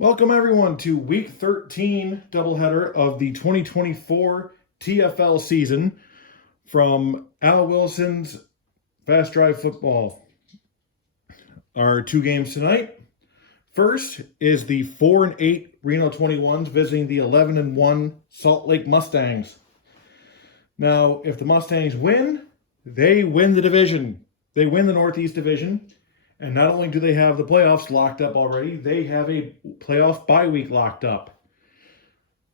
Welcome everyone to week 13 doubleheader of the 2024 TFL season from Al Wilson's Fast Drive Football. Our two games tonight. First is the 4-8 Reno 21s visiting the 11-1 Salt Lake Mustangs. Now, if the Mustangs win, they win the division. They win the Northeast Division. And not only do they have the playoffs locked up already, they have a playoff bye week locked up.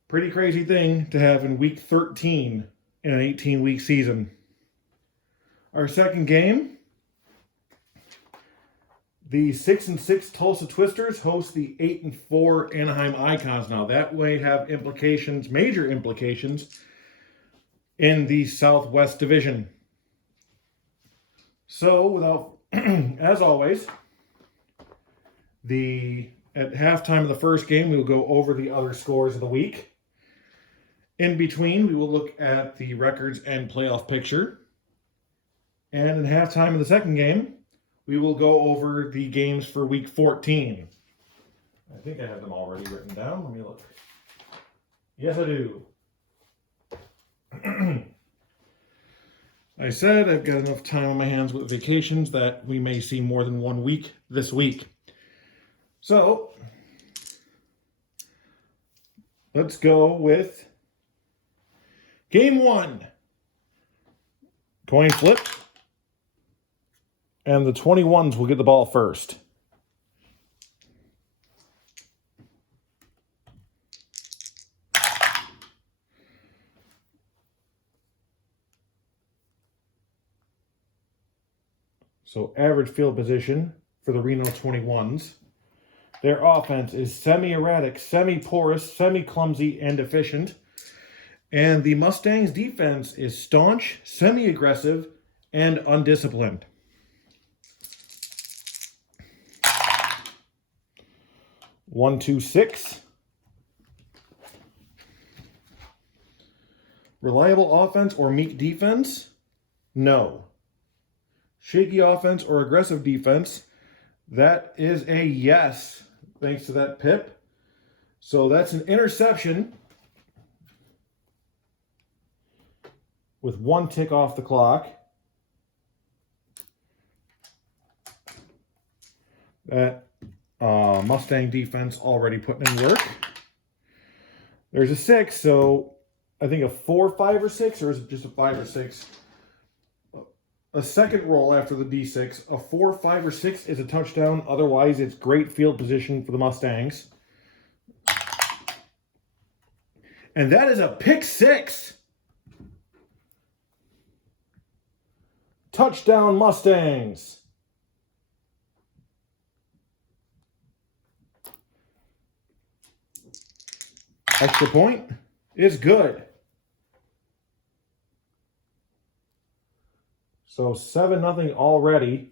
Pretty crazy thing to have in week 13 in an 18-week season. Our second game, the 6-6 Tulsa Twisters host the 8-4 Anaheim Icons. Now that may have implications, major implications, in the Southwest Division. So without as always, at halftime of the first game, we will go over the other scores of the week. In between, we will look at the records and playoff picture. And in halftime of the second game, we will go over the games for week 14. I think I have them already written down. Let me look. Yes, I do. I said I've got enough time on my hands with vacations that we may see more than 1 week this week. So, let's go with game 1. Coin flip. And the 21s will get the ball first. So average field position for the Reno 21s. Their offense is semi-erratic, semi-porous, semi-clumsy, and efficient. And the Mustangs' defense is staunch, semi-aggressive, and undisciplined. One, 2, 6. Reliable offense or meek defense? No. Shaky offense or aggressive defense? That is a yes, thanks to that pip. So that's an interception with 1 tick off the clock. That Mustang defense already putting in work. There's a 6, so I think a 4, 5, or 6, or is it just a 5 or 6? A second roll after the D6, a 4, 5, or 6 is a touchdown. Otherwise, it's great field position for the Mustangs. And that is a pick 6. Touchdown, Mustangs. Extra point is good. So 7-0 already.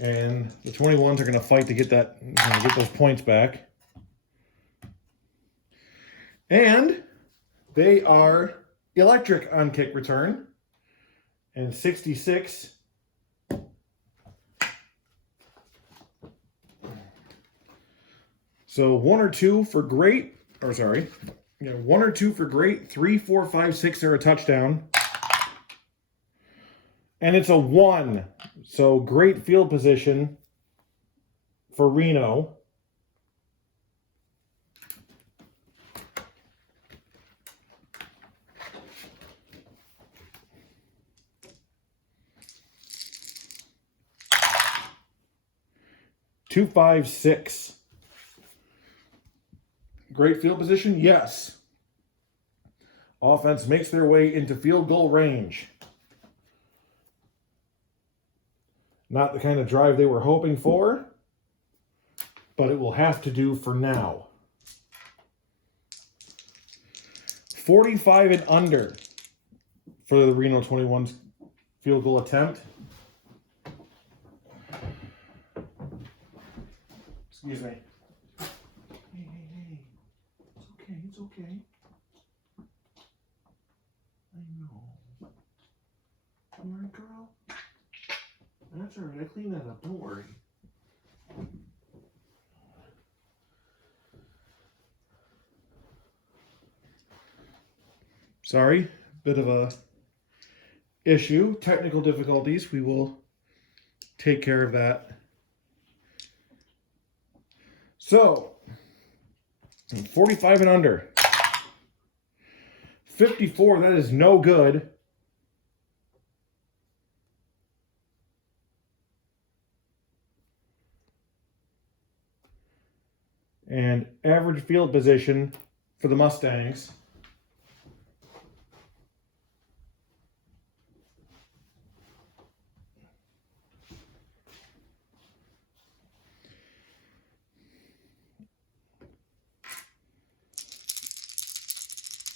And the 21s are going to fight to get get those points back. And they are electric on kick return. And 66. So 1 or 2 for great, or sorry. 1 or 2 for great, 3, 4, 5, 6 are a touchdown. And it's a 1. So great field position for Reno. Two, 5, 6. Great field position? Yes. Offense makes their way into field goal range. Not the kind of drive they were hoping for, but it will have to do for now. 45 and under for the Reno 21's field goal attempt. Excuse me. It's okay. I know. All right, girl. That's all right. I cleaned that up. Don't worry. Sorry, bit of a issue, technical difficulties. We will take care of that. So, 45 and under. 54, that is no good. And average field position for the Mustangs.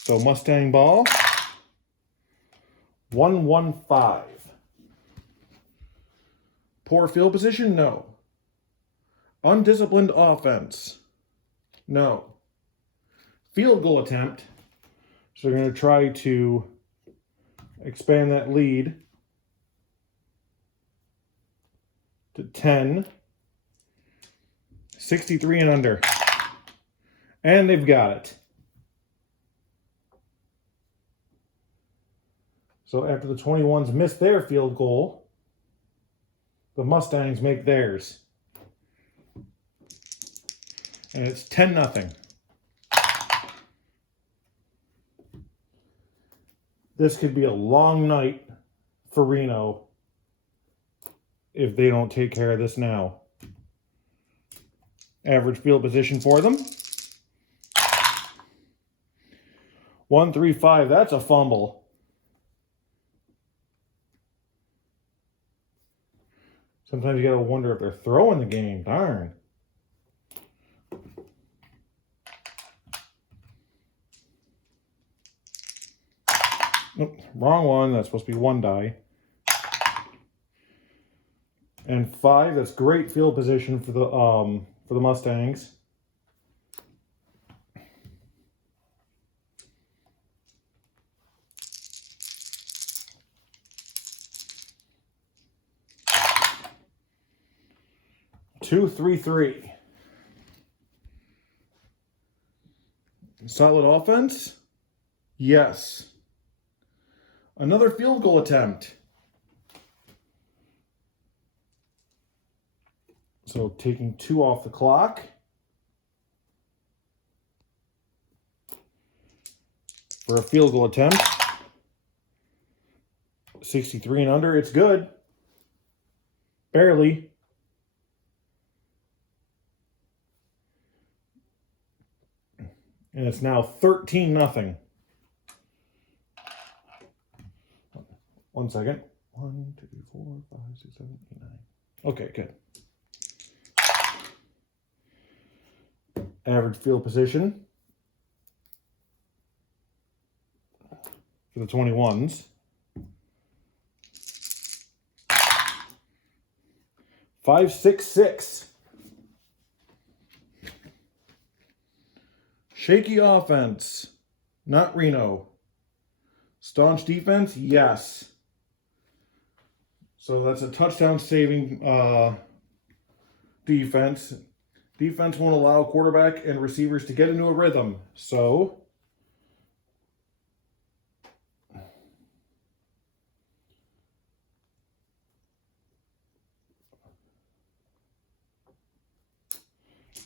So Mustang ball, 115. Poor field position? No. Undisciplined offense? No. Field goal attempt. So they're going to try to expand that lead to 10. 63 and under. And they've got it. So after the 21s miss their field goal, the Mustangs make theirs. And it's 10-0. This could be a long night for Reno if they don't take care of this now. Average field position for them. 135, that's a fumble. Sometimes you gotta wonder if they're throwing the game. Darn. Nope, wrong one. That's supposed to be one die. And 5. That's great field position for the Mustangs. Two, 3-3. Solid offense? Yes. Another field goal attempt. So taking 2 off the clock. For a field goal attempt. 63 and under, it's good. Barely. And it's now 13-0. 1 second. 1, 2, 4, 5, 6, 7, 8, 9. Okay, good. Average field position for the 21s. 5-6-6. Shaky offense, not Reno. Staunch defense, yes. So that's a touchdown saving defense. Defense won't allow quarterback and receivers to get into a rhythm. So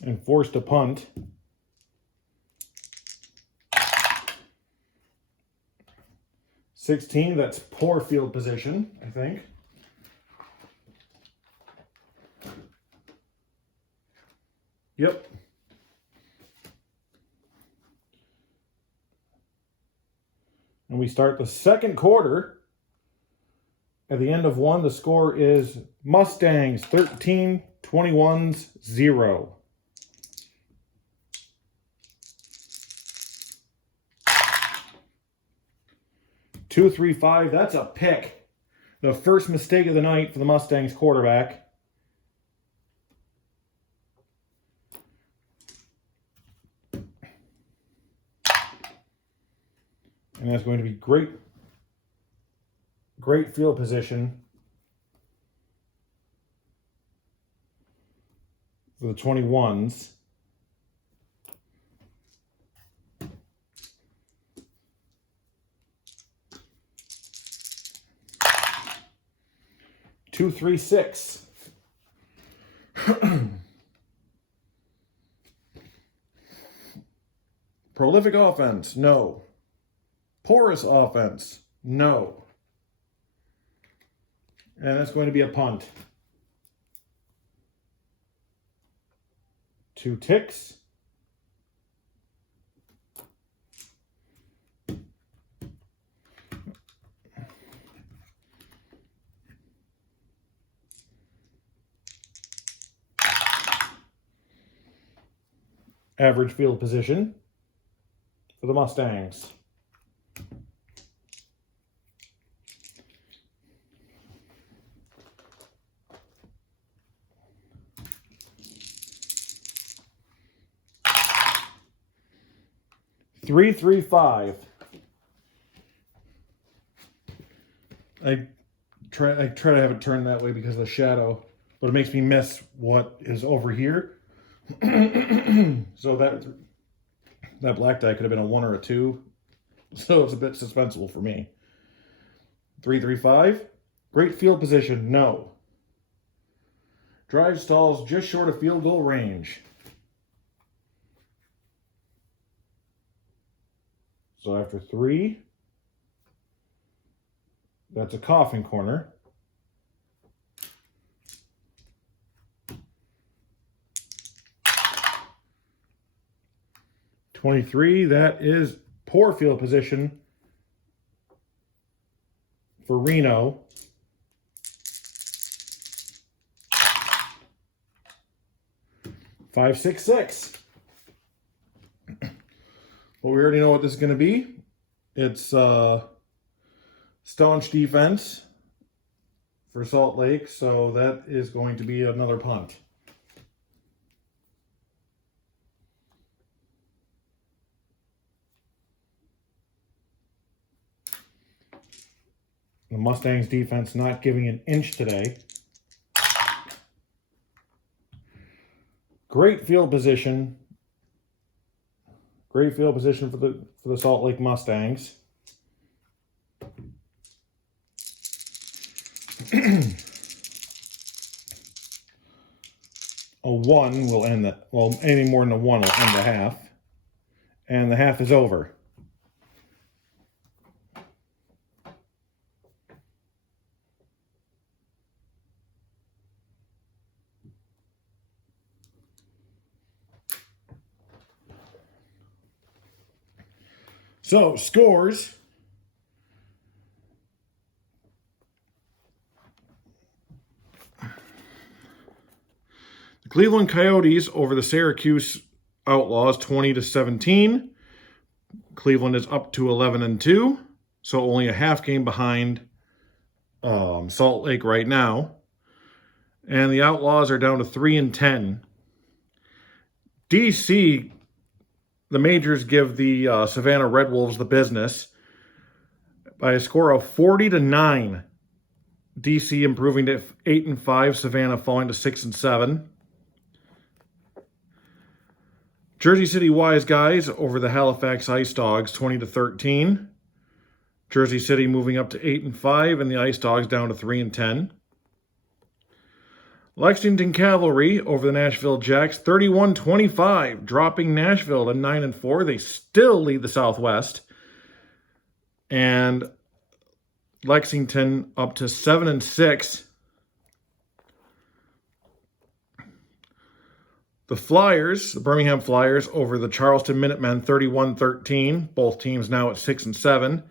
and forced to punt. 16, that's poor field position, I think. Yep. And we start the second quarter. At the end of 1, the score is Mustangs 13, 21s 0. Two, 3, 5, that's a pick. The first mistake of the night for the Mustangs quarterback. And that's going to be great field position for the 21s. Two, 3, 6. Prolific offense, no. Porous offense, no. And that's going to be a punt. 2 ticks. Average field position for the Mustangs. Three, 3, 5. I try to have it turned that way because of the shadow, but it makes me miss what is over here. So that black die could have been a 1 or a 2. So it's a bit suspenseful for me. 3, 3, 5. Great field position, no. Drive stalls just short of field goal range. So after 3, that's a coffin corner. $23, that is poor field position for Reno. $5, 6, 6. Well, we already know what this is going to be. It's staunch defense for Salt Lake, so that is going to be another punt. The Mustangs defense not giving an inch today. Great field position. Great field position for the Salt Lake Mustangs. A 1 will end that. Well, anything more than a 1 will end the half. And the half is over. So, scores. The Cleveland Coyotes over the Syracuse Outlaws 20-17. Cleveland is up to 11-2, so only a half game behind Salt Lake right now. And the Outlaws are down to 3-10. DC, the majors give the Savannah Red Wolves the business by a score of 40-9. DC improving to 8-5, Savannah falling to 6-7. Jersey City Wise Guys over the Halifax Ice Dogs 20-13. Jersey City moving up to 8-5, and the Ice Dogs down to 3-10. Lexington Cavalry over the Nashville Jacks 31-25, dropping Nashville to 9-4. They still lead the Southwest. And Lexington up to 7-6. The Flyers, the Birmingham Flyers over the Charleston Minutemen 31-13. Both teams now at 6-7.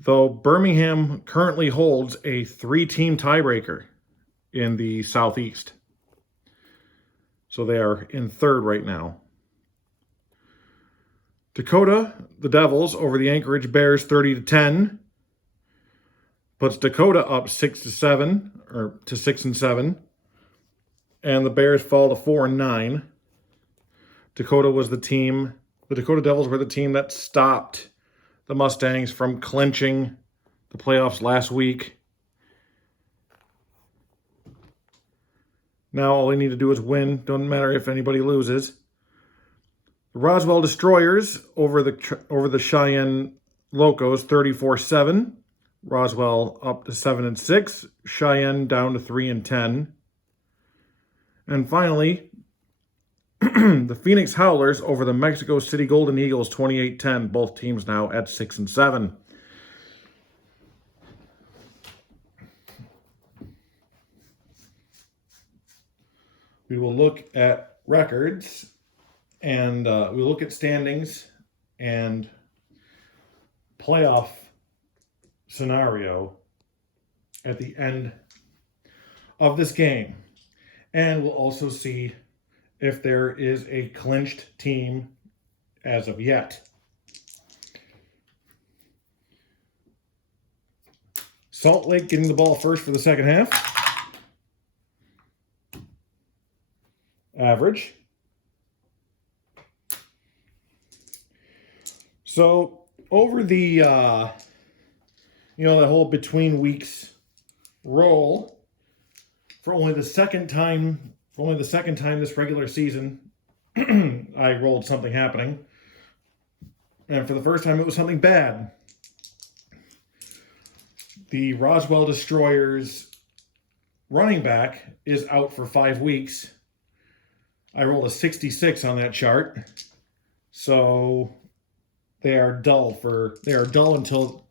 Though Birmingham currently holds a 3-team tiebreaker in the Southeast. So they are in third right now. Dakota, the Devils, over the Anchorage Bears 30-10. Puts Dakota up 6-7, or to 6-7. And the Bears fall to 4-9. Dakota was the team, the Dakota Devils were the team that stopped the Mustangs from clinching the playoffs last week. Now all they need to do is win. Doesn't matter if anybody loses. The Roswell Destroyers over the Cheyenne Locos, 34-7. Roswell up to 7-6. Cheyenne down to 3-10. And finally, the Phoenix Howlers over the Mexico City Golden Eagles, 28-10. Both teams now at 6-7. We will look at records, and we'll look at standings and playoff scenario at the end of this game. And we'll also see if there is a clinched team as of yet. Salt Lake getting the ball first for the second half. Average. So over the that whole between weeks roll, for only the second time this regular season I rolled something happening, and for the first time it was something bad. The Roswell Destroyers running back is out for 5 weeks. I rolled a 66 on that chart. So they are dull until,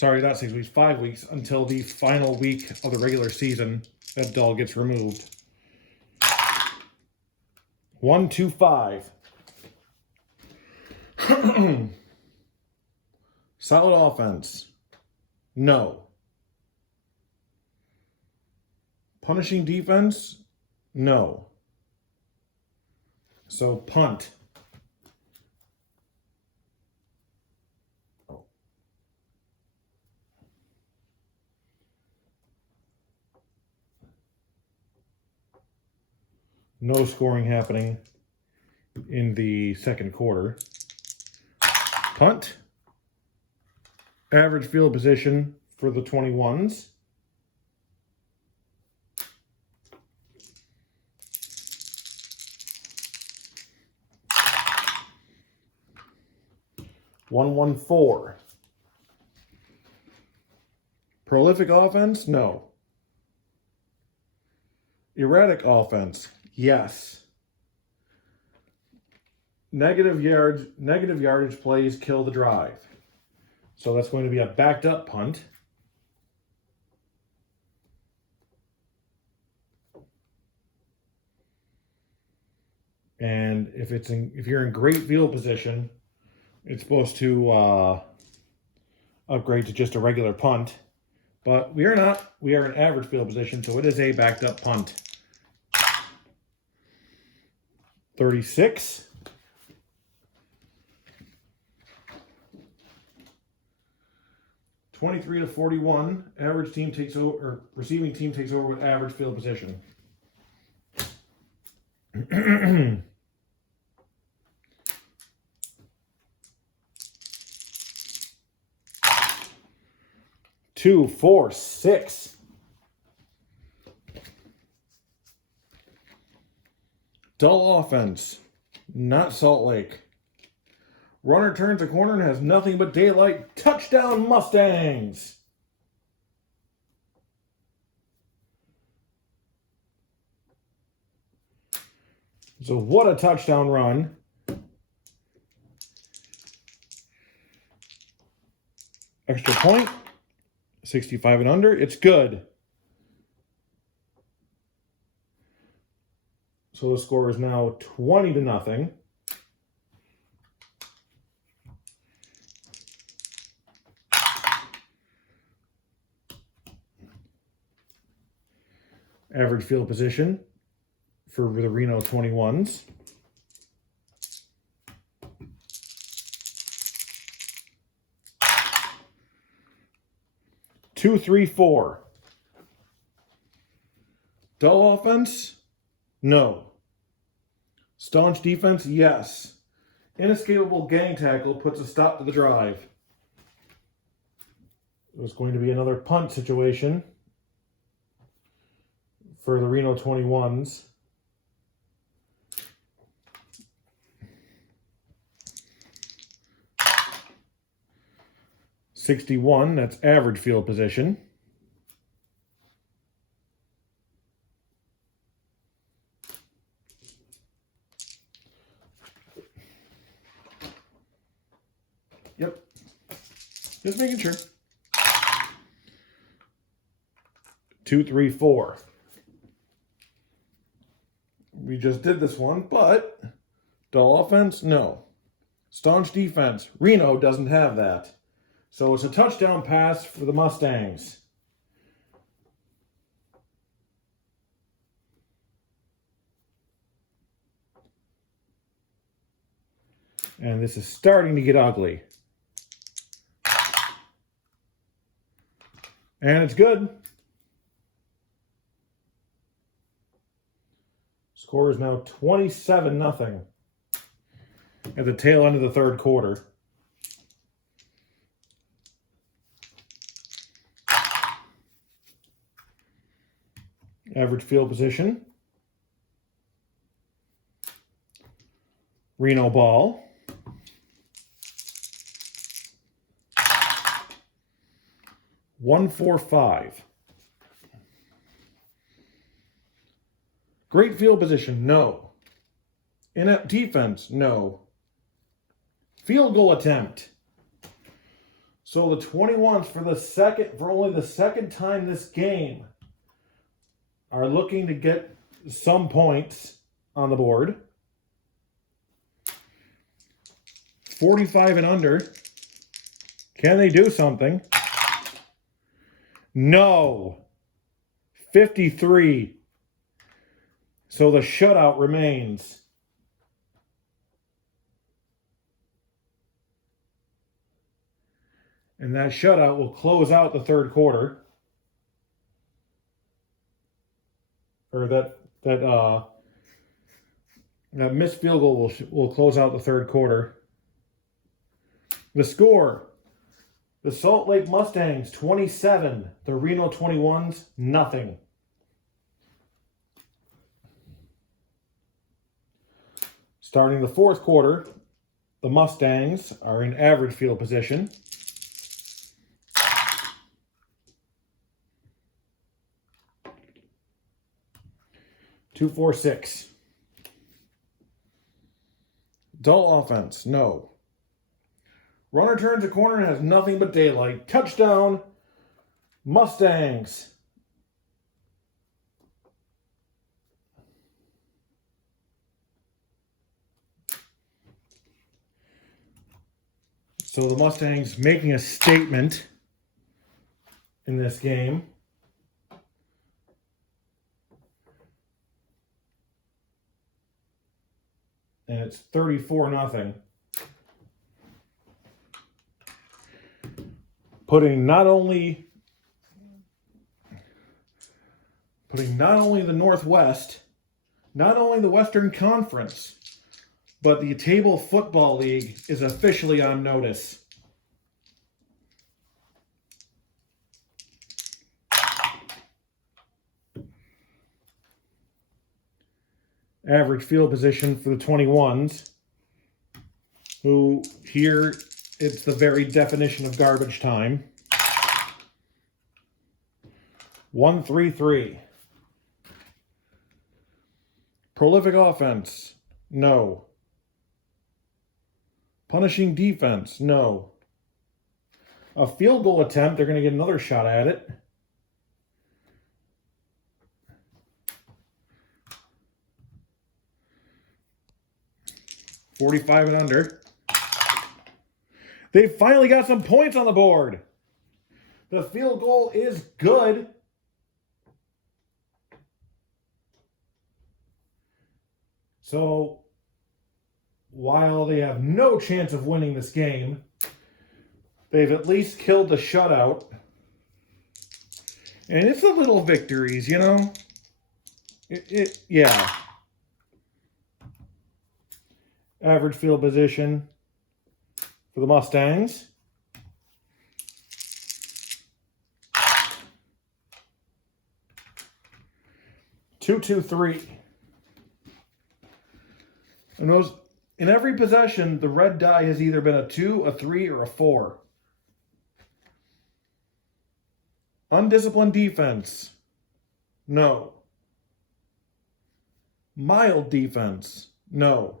not 6 weeks, 5 weeks, until the final week of the regular season. That dull gets removed. 1, 2, 5. Solid offense. No. Punishing defense? No. So punt. No scoring happening in the second quarter. Punt. Average field position for the 21s. One 4. Prolific offense? No. Erratic offense? Yes. Negative yardage plays kill the drive. So that's going to be a backed up punt. And if you're in great field position, it's supposed to upgrade to just a regular punt. But we are not. We are in average field position, so it is a backed up punt. 36. (23-41). Average team takes over, or receiving team takes over with average field position. 2, 4, 6. Dull offense. Not Salt Lake. Runner turns a corner and has nothing but daylight. Touchdown Mustangs! So what a touchdown run. Extra point. 65 and under. It's good. So the score is now 20-0. Average field position for the Reno 21s. Two, 3, 4. Dull offense? No. Staunch defense? Yes. Inescapable gang tackle puts a stop to the drive. It was going to be another punt situation for the Reno 21s. .61, that's average field position. Yep. Just making sure. 2, 3, 4. We just did this one, but dull offense, no. Staunch defense, Reno doesn't have that. So it's a touchdown pass for the Mustangs. And this is starting to get ugly. And it's good. Score is now 27-0 at the tail end of the third quarter. Average field position. Reno ball. .145. Great field position, no. Inept defense, no. Field goal attempt. So the 21s for only the second time this game are looking to get some points on the board. 45 and under. Can they do something? No. 53. So the shutout remains. And that shutout will close out the third quarter. Or that missed field goal will close out the third quarter. The score: the Salt Lake Mustangs 27, the Reno 21s nothing. Starting the fourth quarter, the Mustangs are in average field position. .246. Dull offense, no. Runner turns a corner and has nothing but daylight. Touchdown, Mustangs. So the Mustangs making a statement in this game. And it's 34-0. Putting not only the Northwest, not only the Western Conference, but the Table Football League is officially on notice. Average field position for the 21s, who here it's the very definition of garbage time. .133. Prolific offense, no. Punishing defense, no. A field goal attempt, they're going to get another shot at it. .45 and under. They finally got some points on the board. The field goal is good. So, while they have no chance of winning this game, they've at least killed the shutout. And it's the little victories, you know? Yeah. Average field position for the Mustangs. 2-2-3. And those, in every possession, the red die has either been a 2, a 3, or a 4. Undisciplined defense. No. Mild defense. No.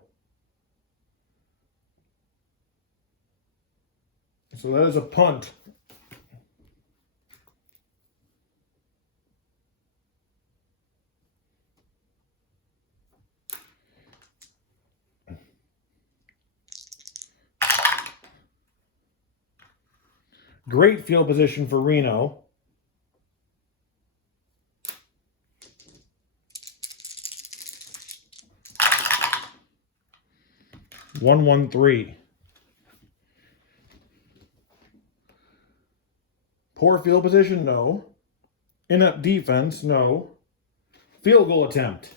So that is a punt. Great field position for Reno. One, 1-3. Poor field position, no. Inept defense, no. Field goal attempt.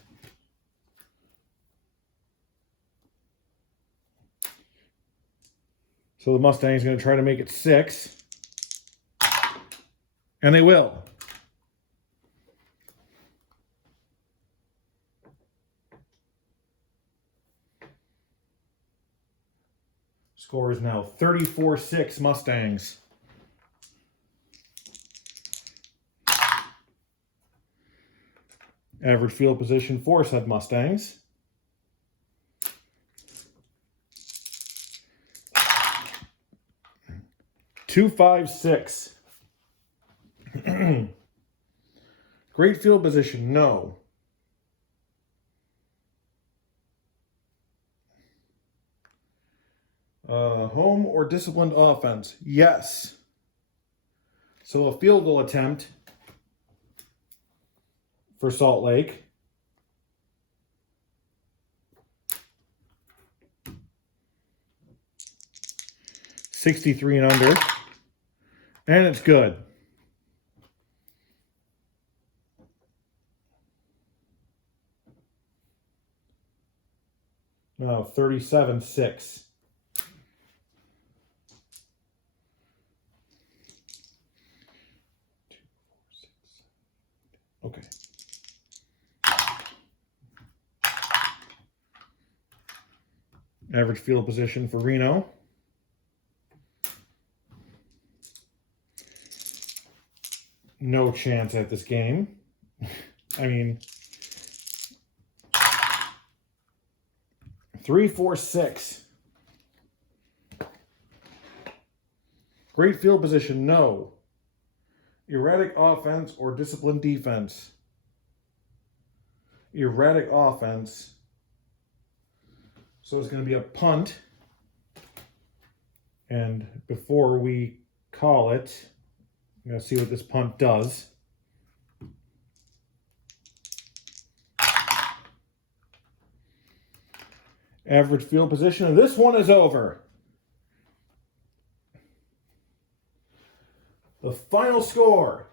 So the Mustangs are going to try to make it 6. And they will. Score is now 34-6 Mustangs. Average field position for said Mustangs. Two, 5, 6. Great field position, no. Home or disciplined offense, yes. So a field goal attempt for Salt Lake. .63 and under. And it's good. Now 37-6. Okay. Average field position for Reno. No chance at this game. I mean, 3, 4, 6. Great field position, no. Erratic offense or disciplined defense. Erratic offense. So it's going to be a punt. And before we call it, I'm going to see what this punt does. Average field position, and this one is over. The final score.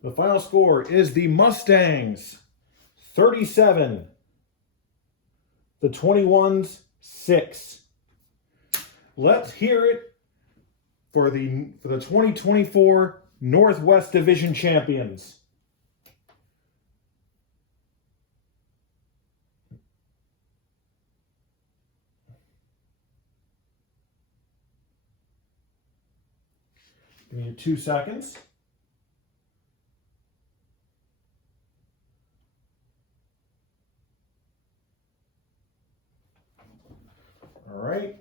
The final score is the Mustangs 37. The 21s 6. Let's hear it for the 2024 Northwest Division champions. Give me 2 seconds. All right.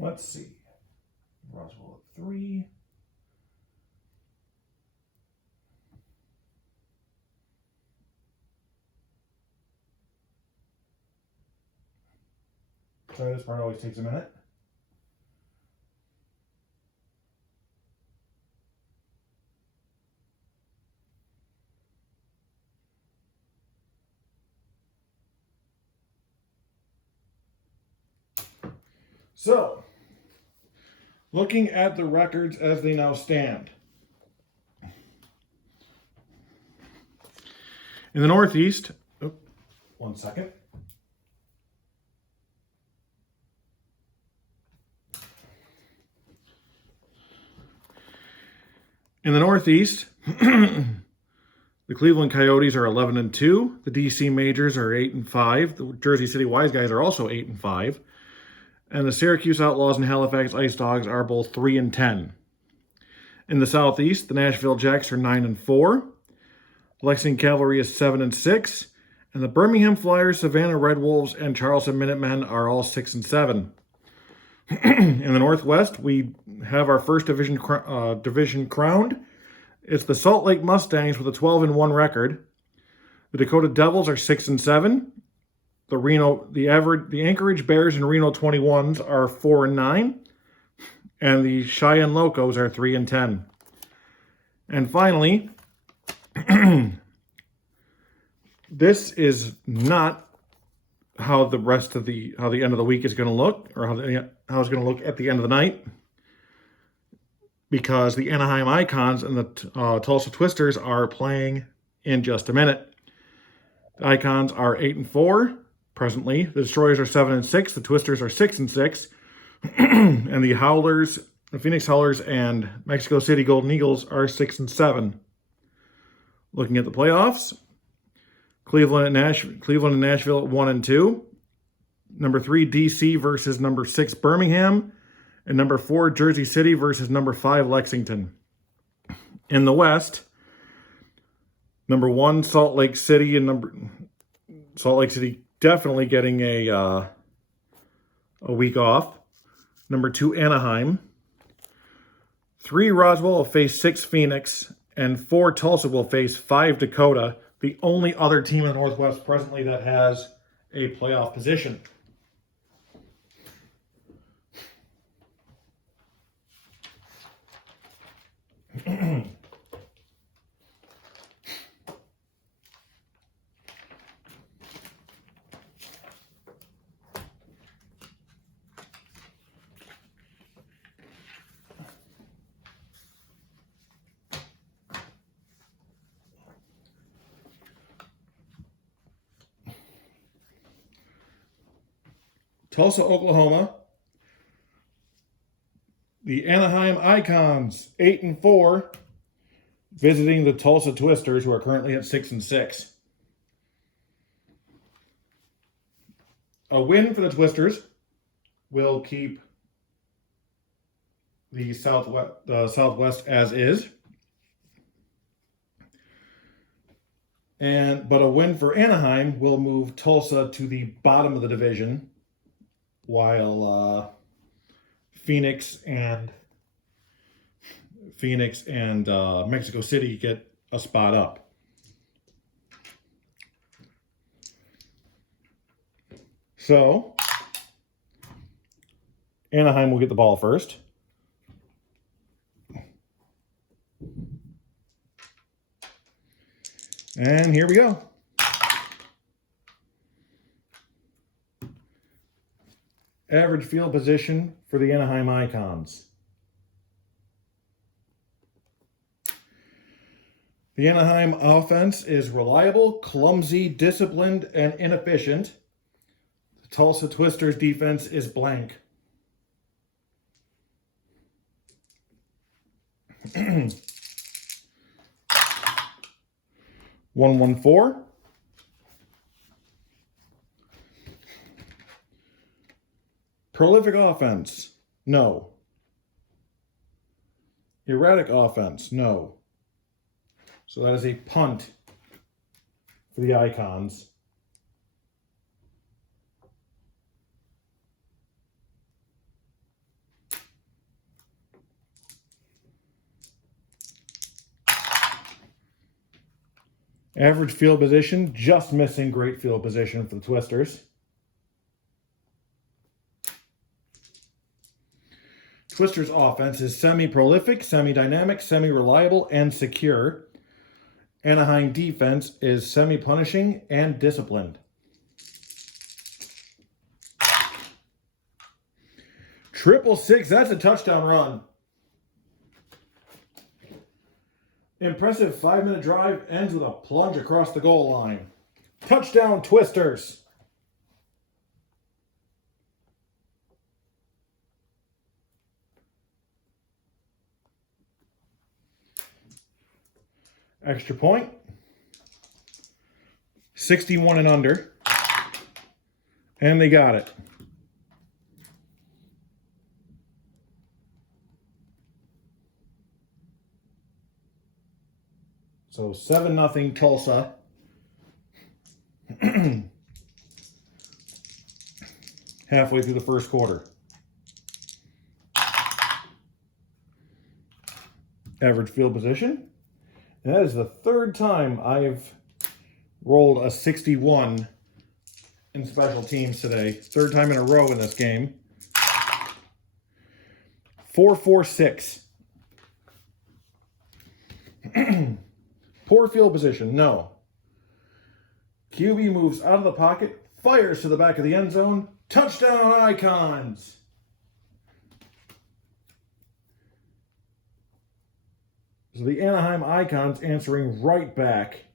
Let's see. Roswell at 3. Sorry, this part always takes a minute. So, looking at the records as they now stand. In the Northeast, one second. In the Northeast, the Cleveland Coyotes are 11-2. The DC Majors are 8-5. The Jersey City Wise Guys are also 8-5. And the Syracuse Outlaws and Halifax Ice Dogs are both 3-10. In the Southeast, the Nashville Jacks are 9-4. Lexington Cavalry is 7-6. And the Birmingham Flyers, Savannah Red Wolves, and Charleston Minutemen are all 6-7. In the Northwest, we have our first division crowned. It's the Salt Lake Mustangs with a 12-1 record. The Dakota Devils are 6-7. The Anchorage Bears and Reno 21s are 4-9, and the Cheyenne Locos are 3-10. And finally, this is not how the end of the week is going to look, or how it's going to look at the end of the night, because the Anaheim Icons and the Tulsa Twisters are playing in just a minute. The Icons are 8-4 presently. The Destroyers are 7-6. The Twisters are 6-6, and the Phoenix Howlers and Mexico City Golden Eagles are 6-7. Looking at the playoffs, Cleveland and Nashville at 1-2. Number 3 DC versus number 6 Birmingham, and number 4 Jersey City versus number 5 Lexington. In the West, number 1 Salt Lake City and Salt Lake City definitely getting a week off. Number 2 Anaheim. 3 Roswell will face 6 Phoenix, and 4 Tulsa will face 5 Dakota, the only other team in the Northwest presently that has a playoff position. Tulsa, Oklahoma. The Anaheim Icons, 8-4, visiting the Tulsa Twisters, who are currently at 6-6. A win for the Twisters will keep the Southwest as is. But a win for Anaheim will move Tulsa to the bottom of the division, while Phoenix and Mexico City get a spot up. So Anaheim will get the ball first. And here we go. Average field position for the Anaheim Icons. The Anaheim offense is reliable, clumsy, disciplined, and inefficient. The Tulsa Twisters defense is blank. 1-1-4. Prolific offense, no. Erratic offense, no. So that is a punt for the Icons. Average field position, just missing great field position for the Twisters. Twisters offense is semi-prolific, semi-dynamic, semi-reliable, and secure. Anaheim defense is semi-punishing and disciplined. Triple six, that's a touchdown run. Impressive 5-minute drive ends with a plunge across the goal line. Touchdown, Twisters. Extra point. 61 and under. And they got it. So 7-0 Tulsa. Halfway through the first quarter. Average field position. And that is the third time I've rolled a 61 in special teams today. Third time in a row in this game. 4-4-6. Poor field position, no. QB moves out of the pocket, fires to the back of the end zone. Touchdown, Icons! So the Anaheim Icons answering right back.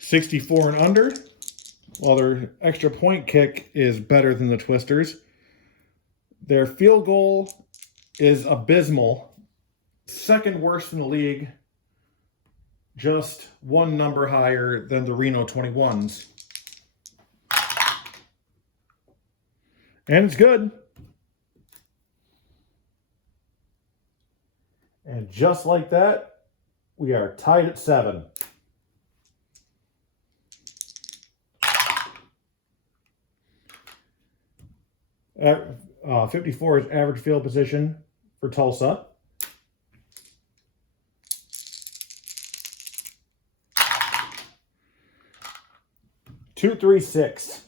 $64 and under. While their extra point kick is better than the Twisters, their field goal is abysmal. Second worst in the league. Just one number higher than the Reno 21s. And it's good. And just like that, we are tied at 7. At 54 is average field position for Tulsa. Two, 3, 6.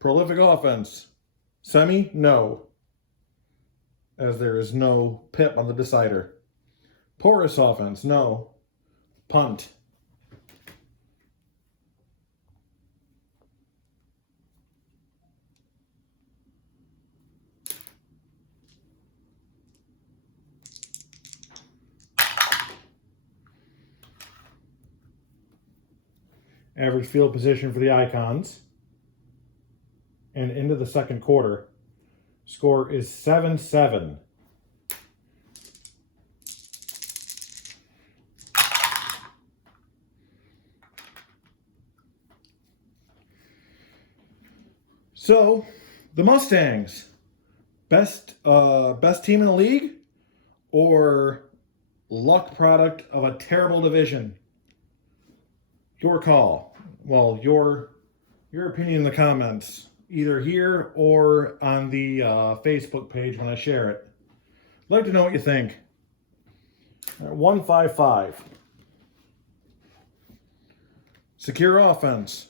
Prolific offense. Semi, no. As there is no pip on the decider. Porous offense, no. Punt. Average field position for the Icons. And into the second quarter. Score is 7-7. So, the Mustangs, best team in the league, or luck product of a terrible division? Your call. Well, your opinion in the comments, either here or on the Facebook page when I share it. I'd like to know what you think. 155. Secure offense.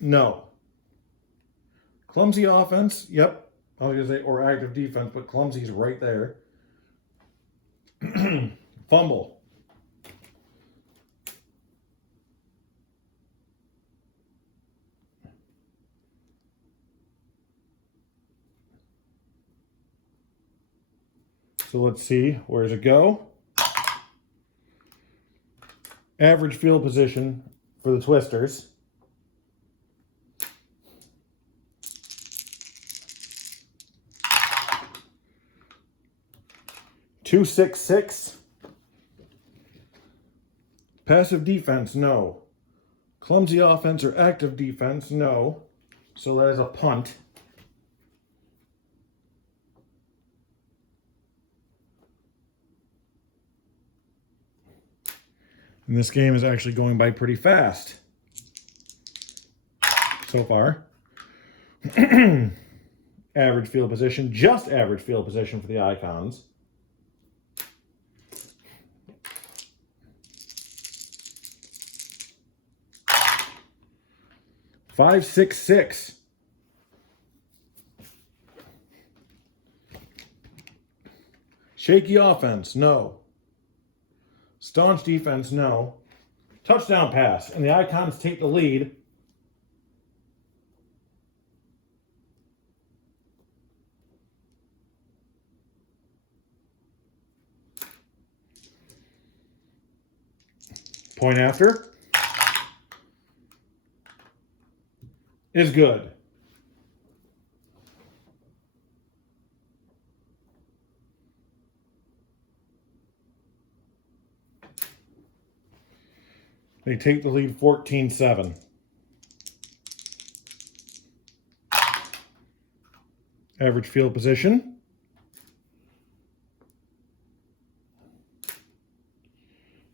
No. Clumsy offense. Yep. I was going to say, or active defense, but clumsy's right there. Fumble. So let's see, where does it go? Average field position for the Twisters. .266. Passive defense, no. Clumsy offense or active defense, no. So that is a punt. And this game is actually going by pretty fast so far. Average field position, just average field position for the Icons. 5-6-6. Shaky offense, no. Staunch defense, no. Touchdown pass, and the Icons take the lead. Point after is good. They take the lead 14-7. Average field position.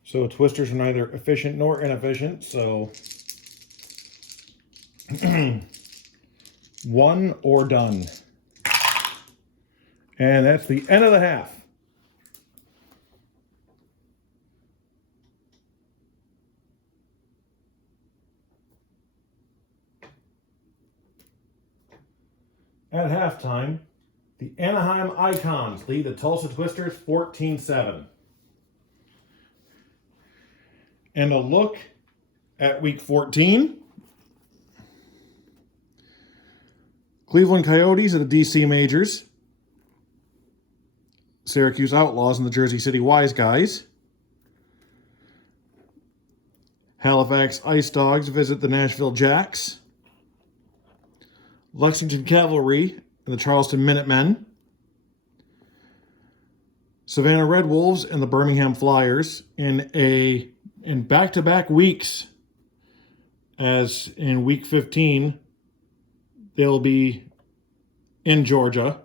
So Twisters are neither efficient nor inefficient, so one or done. And that's the end of the half. At halftime, the Anaheim Icons lead the Tulsa Twisters 14-7. And a look at week 14. Cleveland Coyotes are the DC Majors. Syracuse Outlaws and the Jersey City Wise Guys. Halifax Ice Dogs visit the Nashville Jacks. Lexington Cavalry and the Charleston Minutemen. Savannah Red Wolves and the Birmingham Flyers in back-to-back weeks, as in week 15, they'll be in Georgia.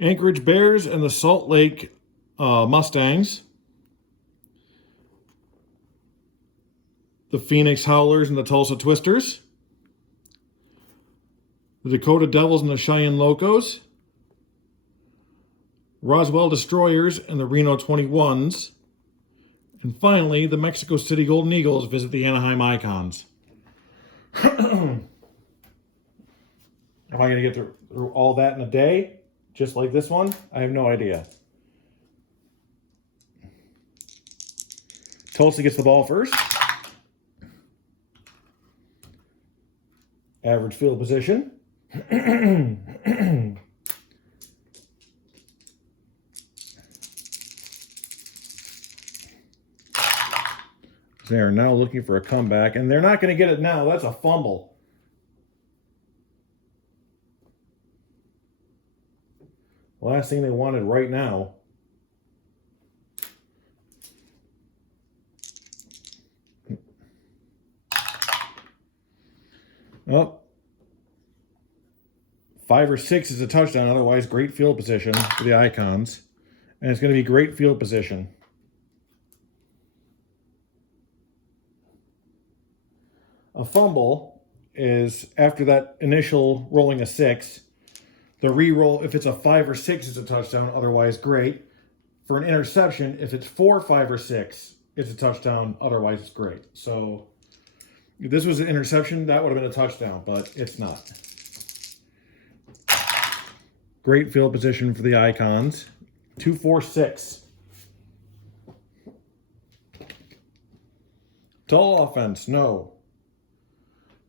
Anchorage Bears and the Salt Lake Mustangs. The Phoenix Howlers and the Tulsa Twisters. The Dakota Devils and the Cheyenne Locos. Roswell Destroyers and the Reno 21s. And finally, the Mexico City Golden Eagles visit the Anaheim Icons. Am I going to get through all that in a day? Just like this one? I have no idea. Tulsa gets the ball first. Average field position. They are now looking for a comeback, and they're not going to get it now. That's a fumble. Last thing they wanted right now. Oh. 5 or 6 is a touchdown. Otherwise, great field position for the Icons. And it's going to be great field position. A fumble is after that initial rolling a 6. The re-roll, if it's a 5 or 6, it's a touchdown. Otherwise, great. For an interception, if it's 4, 5, or 6, it's a touchdown. Otherwise, it's great. So, if this was an interception, that would have been a touchdown, but it's not. Great field position for the Icons. 2-4-6. Tall offense, no.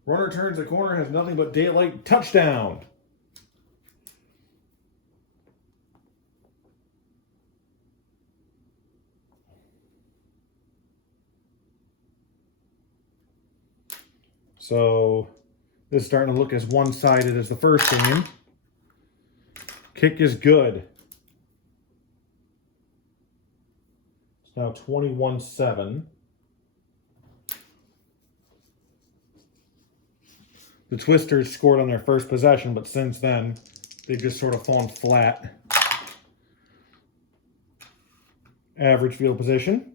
Runner turns the corner, has nothing but daylight. Touchdown. So this is starting to look as one-sided as the first game. Kick is good. It's now 21-7. The Twisters scored on their first possession, but since then, they've just sort of fallen flat. Average field position.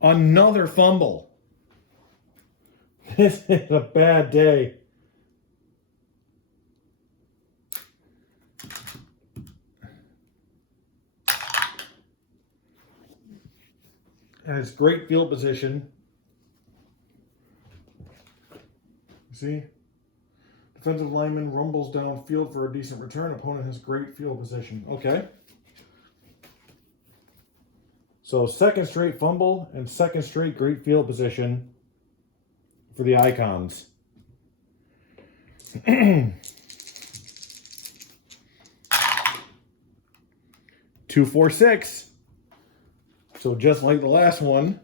Another fumble. This is a bad day. has great field position. See? Defensive lineman rumbles downfield for a decent return. Opponent has great field position. Okay. So second straight fumble and second straight great field position for the Icons. 2-4-6. So just like the last one,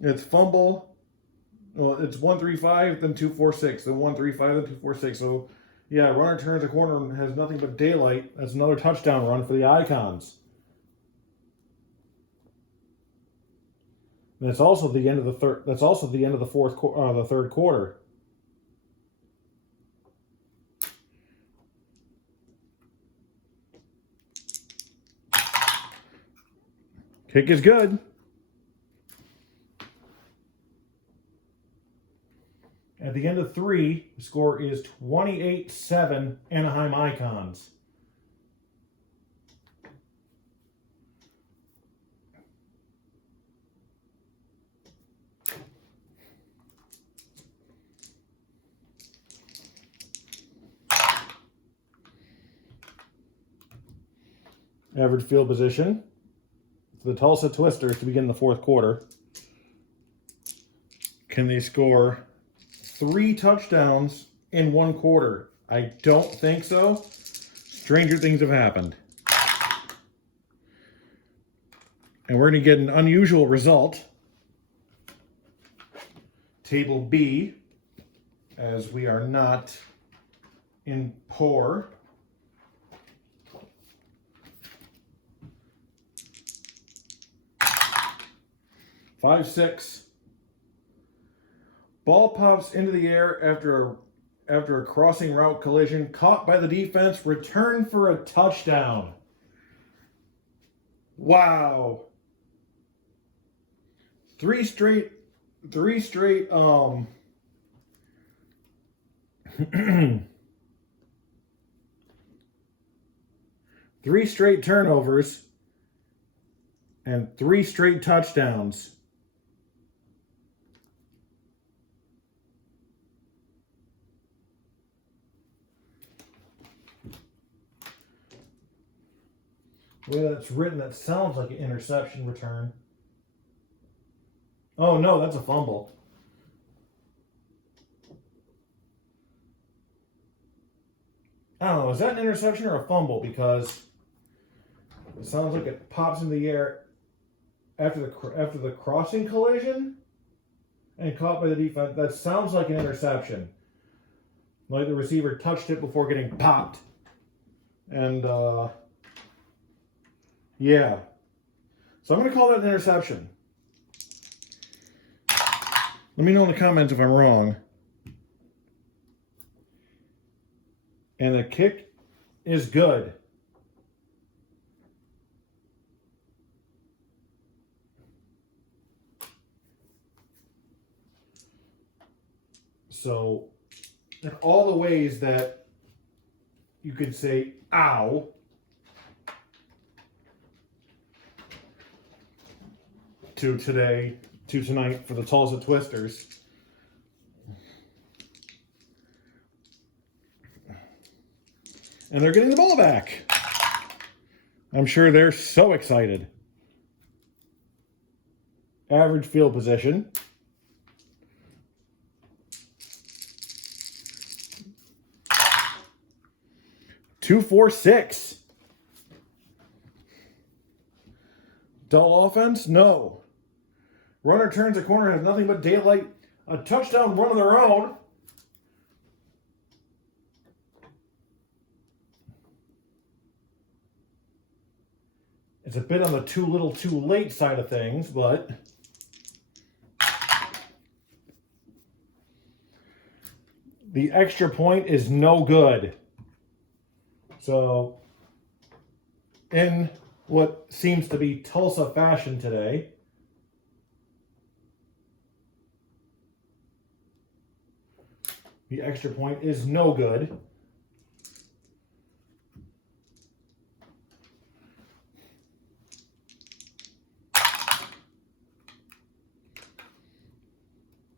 it's fumble. Well, it's 1-3-5, then 2-4-6, then 1-3-5, then 2-4-6. So, yeah, runner turns a corner and has nothing but daylight. That's another touchdown run for the Icons. And that's also the end of the third. That's also the end of the the third quarter. Kick is good. At the end of 3, the score is 28-7 Anaheim Icons. Average field position for the Tulsa Twisters to begin the fourth quarter. Can they score 3 touchdowns in 1 quarter? I don't think so. Stranger things have happened. And we're going to get an unusual result. Table B, as we are not in poor. Five, 6. Ball pops into the air after a crossing route collision. Caught by the defense. Return for a touchdown. Wow. Three straight three straight turnovers and 3 straight touchdowns. The way that's written, that sounds like an interception return. Oh no, that's a fumble. I don't know, is that an interception or a fumble? Because it sounds like it pops in the air after the crossing collision and caught by the defense. That sounds like an interception. Like the receiver touched it before getting popped. And yeah. So I'm going to call that an interception. Let me know in the comments if I'm wrong. And the kick is good. So, in all the ways that you could say, ow, to tonight for the Tulsa Twisters. And they're getting the ball back. I'm sure they're so excited. Average field position. Two, 4, 6. Dull offense? No. Runner turns a corner, has nothing but daylight. A touchdown run of their own. It's a bit on the too little too late side of things, but the extra point is no good. So, in what seems to be Tulsa fashion today, the extra point is no good.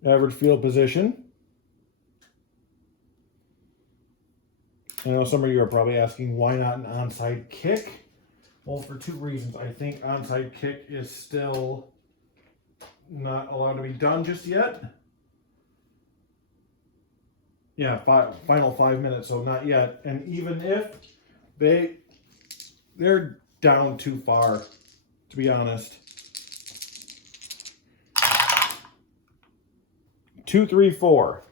Average field position. I know some of you are probably asking why not an onside kick. Well, for two reasons. I think onside kick is still not allowed to be done just yet. Yeah, final 5 minutes, so not yet. And even if they're down too far, to be honest. 2, 3, 4.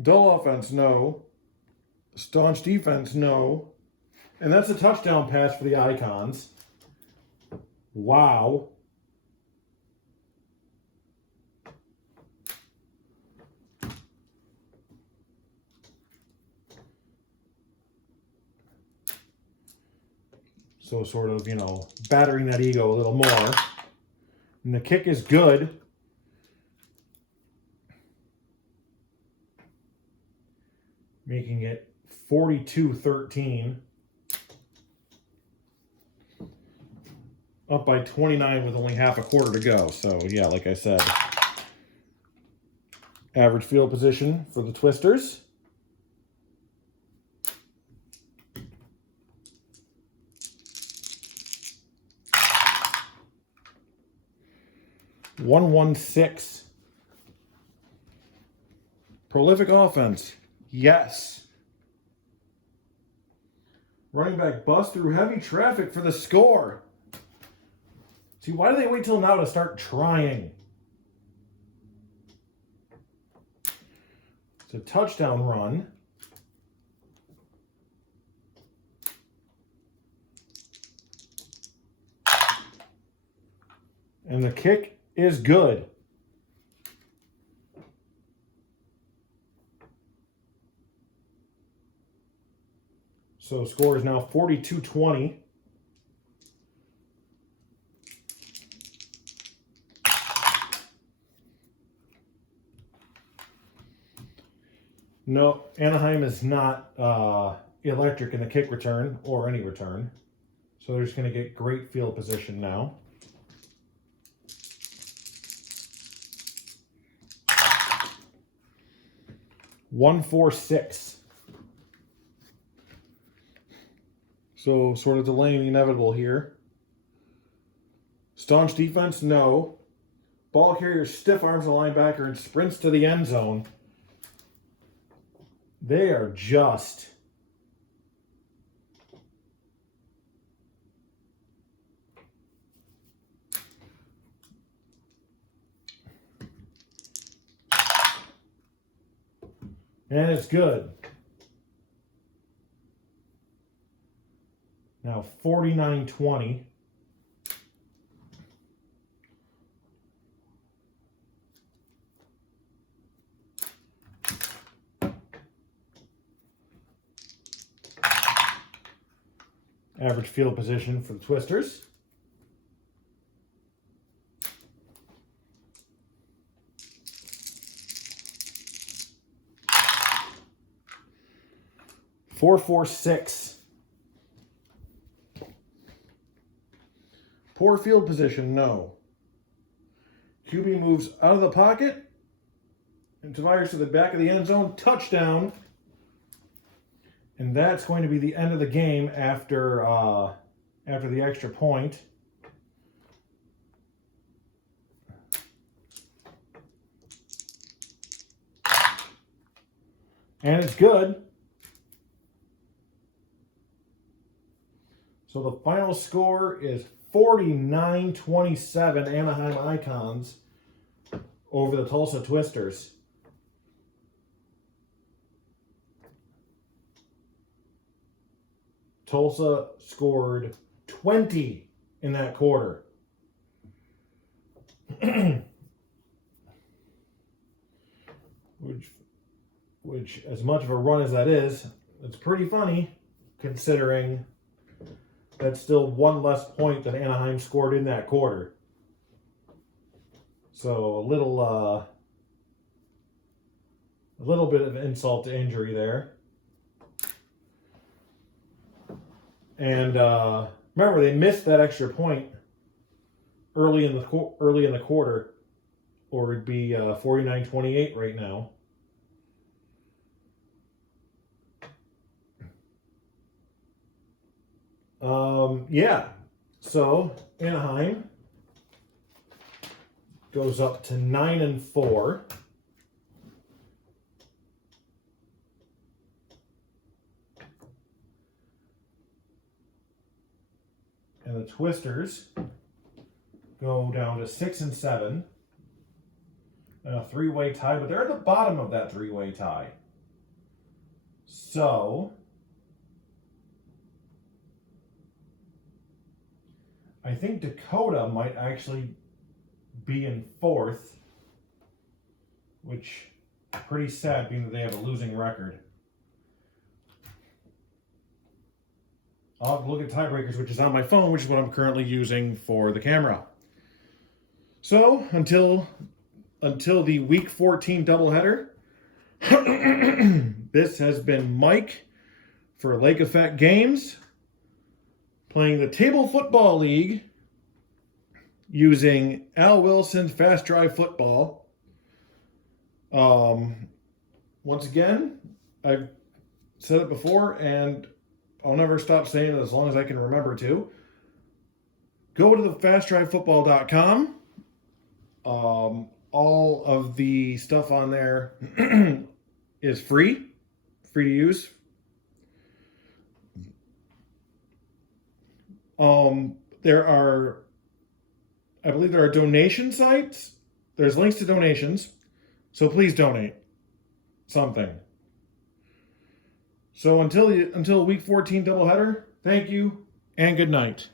Dull offense, no. Staunch defense, no. And that's a touchdown pass for the Icons. Wow. So sort of, battering that ego a little more. And the kick is good. Making it 42-13. Up by 29 with only half a quarter to go. So, yeah, like I said. Average field position for the Twisters. .116. Prolific offense. Yes. Running back bust through heavy traffic for the score. See, why do they wait till now to start trying? It's a touchdown run. And the kick is good. So score is now 42-20. No, Anaheim is not electric in the kick return or any return. So they're just going to get great field position now. .146. So sort of delaying the inevitable here. Staunch defense, no. Ball carrier stiff arms the linebacker and sprints to the end zone. They are just... And it's good. Now 49-20. Average field position for the Twisters. .446. Poor field position, no. QB moves out of the pocket and fires to the back of the end zone. Touchdown. And that's going to be the end of the game after the extra point. And it's good. So the final score is 49-27 Anaheim Icons over the Tulsa Twisters. Tulsa scored 20 in that quarter. which, as much of a run as that is, it's pretty funny considering that's still one less point that Anaheim scored in that quarter. So a little bit of insult to injury there. And Remember, they missed that extra point early in the quarter, or it'd be 49-28 right now. Yeah. So Anaheim goes up to 9-4. And the Twisters go down to 6-7. And a three-way tie, but they're at the bottom of that three-way tie. So I think Dakota might actually be in fourth, which is pretty sad being that they have a losing record. I'll have to look at tiebreakers, which is on my phone, which is what I'm currently using for the camera. So until the Week 14 doubleheader, this has been Mike for Lake Effect Games, playing the Table Football League using Al Wilson's Fast Drive Football. Once again, I've said it before, and I'll never stop saying it as long as I can remember to. Go to the fastdrivefootball.com. All of the stuff on there is free to use. I believe there are donation sites. There's links to donations, so please donate something. So until Week 14 doubleheader, thank you and good night.